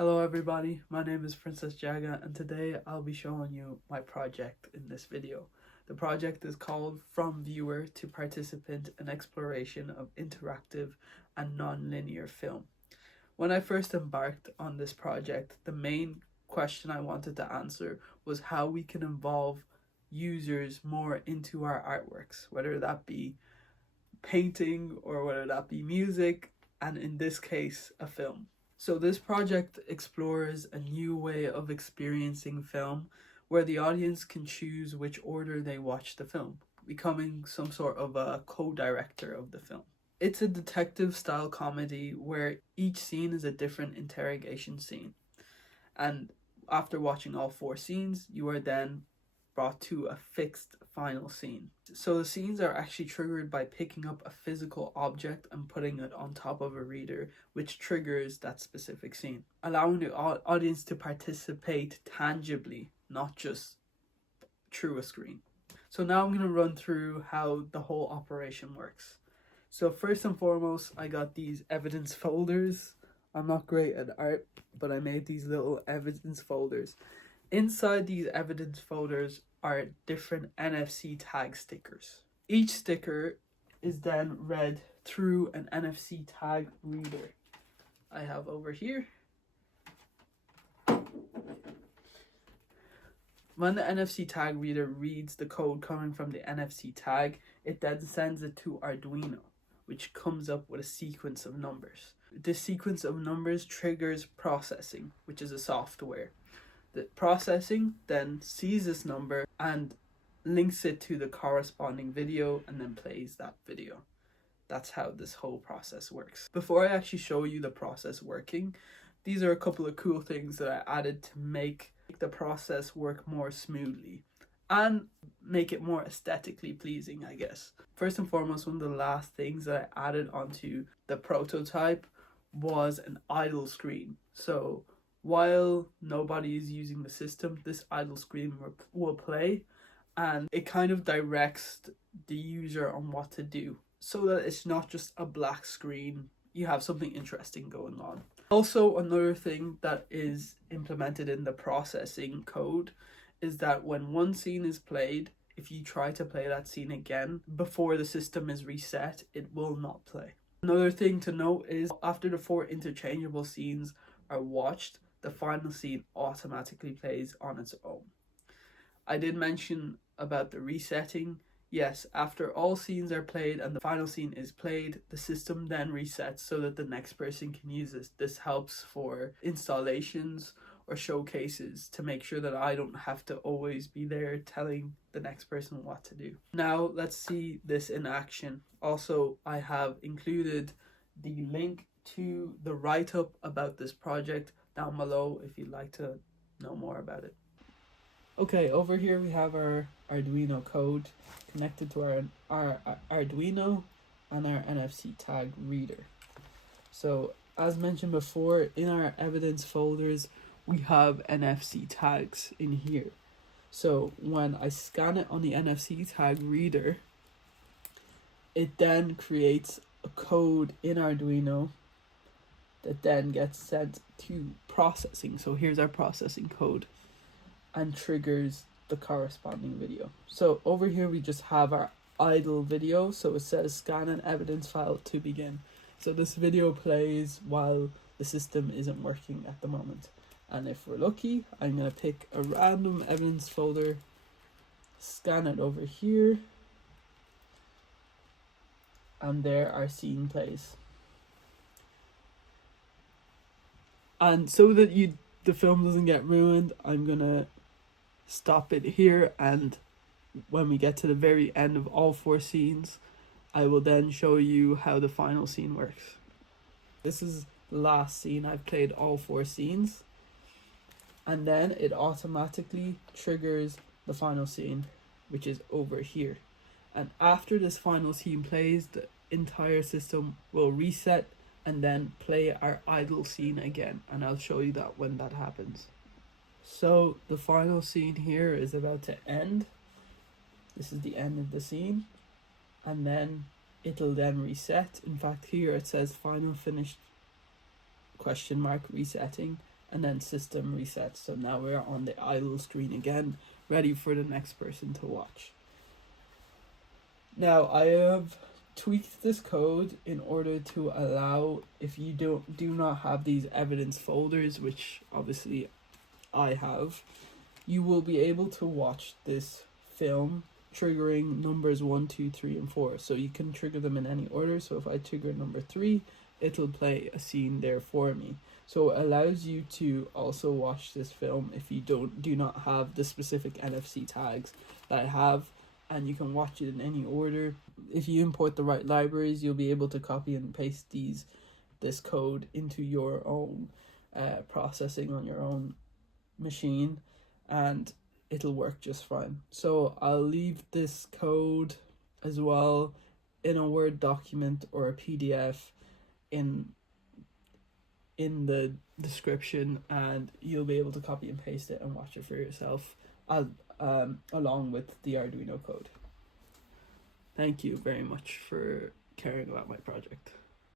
Hello everybody, my name is Princess Jaga and today I'll be showing you my project in this video. The project is called From Viewer to Participant, an exploration of interactive and non-linear film. When I first embarked on this project, the main question I wanted to answer was how we can involve users more into our artworks, whether that be painting or whether that be music, and in this case, a film. So this project explores a new way of experiencing film where the audience can choose which order they watch the film, becoming some sort of a co-director of the film. It's a detective style comedy where each scene is a different interrogation scene. And after watching all 4 scenes, you are then brought to a fixed final scene. So the scenes are actually triggered by picking up a physical object and putting it on top of a reader, which triggers that specific scene, allowing the audience to participate tangibly, not just through a screen. So now I'm going to run through how the whole operation works. So first and foremost, I got these evidence folders. I'm not great at art, but I made these little evidence folders. Inside these evidence folders are different NFC tag stickers. Each sticker is then read through an NFC tag reader I have over here. When the NFC tag reader reads the code coming from the NFC tag, it then sends it to Arduino, which comes up with a sequence of numbers. This sequence of numbers triggers processing, which is a software. The processing then sees this number and links it to the corresponding video and then plays that video. That's how this whole process works. Before I actually show you the process working, these are a couple of cool things that I added to make the process work more smoothly and make it more aesthetically pleasing, I guess. First and foremost, one of the last things that I added onto the prototype was an idle screen. So while nobody is using the system, this idle screen will play, and it kind of directs the user on what to do so that it's not just a black screen. You have something interesting going on. Also, another thing that is implemented in the processing code is that when one scene is played, if you try to play that scene again before the system is reset, it will not play. Another thing to note is after the 4 interchangeable scenes are watched, the final scene automatically plays on its own. I did mention about the resetting. Yes, after all scenes are played and the final scene is played, the system then resets so that the next person can use this. This helps for installations or showcases to make sure that I don't have to always be there telling the next person what to do. Now let's see this in action. Also, I have included the link to the write-up about this project down below if you'd like to know more about it. Okay, over here we have our Arduino code connected to our Arduino and our NFC tag reader. So as mentioned before, in our evidence folders we have NFC tags in here. So when I scan it on the NFC tag reader, it then creates a code in Arduino that then gets sent to processing. So here's our processing code and triggers the corresponding video. So over here we just have our idle video. So it says scan an evidence file to begin. So this video plays while the system isn't working at the moment. And if we're lucky, I'm going to pick a random evidence folder, scan it over here, and there our scene plays. And so that the film doesn't get ruined, I'm gonna stop it here, and when we get to the very end of all 4 scenes, I will then show you how the final scene works. This is the last scene. I've played all 4 scenes, and then it automatically triggers the final scene, which is over here. And after this final scene plays, the entire system will reset and then play our idle scene again, and I'll show you that when that happens. So the final scene here is about to end. This is the end of the scene, and then it'll then reset. In fact, here it says final finished question mark resetting, and then system resets. So now we're on the idle screen again, ready for the next person to watch. Now I have tweaked this code in order to allow, if you do not have these evidence folders, which obviously I have, you will be able to watch this film triggering numbers 1, 2, 3, and 4. So you can trigger them in any order. So if I trigger number 3, it'll play a scene there for me. So it allows you to also watch this film if you do not have the specific NFC tags that I have, and you can watch it in any order. If you import the right libraries, you'll be able to copy and paste this code into your own processing on your own machine, and it'll work just fine. So I'll leave this code as well in a Word document or a PDF in the description, and you'll be able to copy and paste it and watch it for yourself along with the Arduino code. Thank you very much for caring about my project.